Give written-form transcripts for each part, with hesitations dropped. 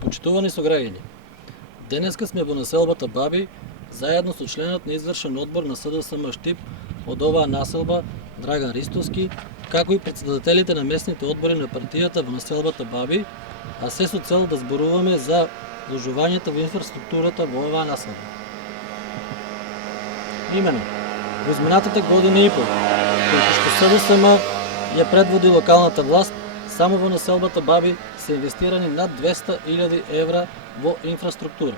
Почитувани сограѓања, денеска сме во населбата Баби, заедно со членот на извршен одбор на СДСМ Штип од оваа населба, Драган Ристовски, како и председателите на местните одбори на партијата во населбата Баби, а се со цел да зборуваме за вложувањата во инфраструктурата во оваа населба. Имено, во изминатата година и пол, колку што СДСМ ја предводи локалната власт, само во населбата Баби се инвестирани над 200.000 евра во инфраструктура.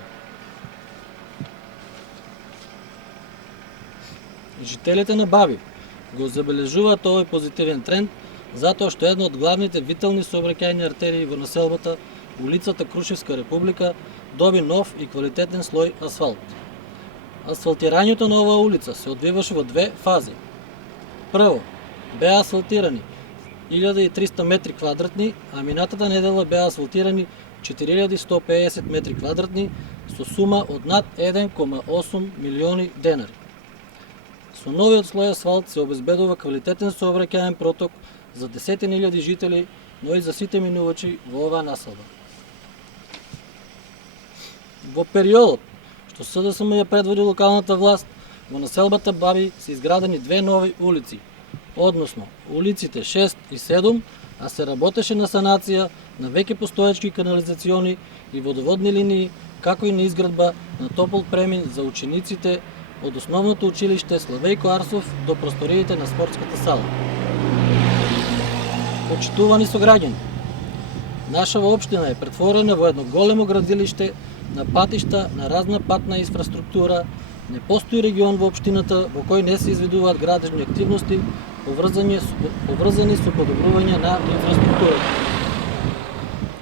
Жителите на Баби го забележуваат овој позитивен тренд, затоа што една од главните витални сообраќајни артерии во населбата, улицата Крушевска република, доби нов и квалитетен слој асфалт. Асфалтирањето на оваа улица се одвиваше во две фази. Прво, беа асфалтирани 1300 метри квадратни, а минатата недела беа асфалтирани 4150 метри квадратни со сума од над 1,8 милиони денари. Со новиот слој асфалт се обезбедува квалитетен сообраќајен проток за десетини илјади жители, но и за сите минувачи во оваа населба. Во периодот што СДСМ ја предводи локалната власт, во населбата Баби се изградени две нови улици, односно улиците 6 и 7, а се работеше на санација на веќе постоечки канализациони и водоводни линии, како и на изградба на топол премин за учениците од основното училиште Славејко Арсов до просториите на спортската сала. Почитувани сограѓани, нашава општина е претворена во едно големо градилиште на патишта на разна патна инфраструктура. Не постои регион во општината во кој не се изведуваат градежни активности поврзани со подобрување на инфраструктурата.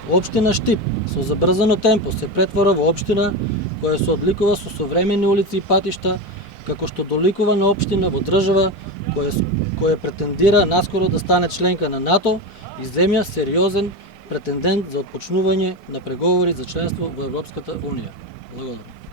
Општина Штип со забрзано темпо се претвора во општина која се одликува со современи улици и патишта, како што доликува на општина во држава која претендира наскоро да стане членка на НАТО и земја сериозен претендент за отпочнување на преговори за членство во Европската унија. Благодарам.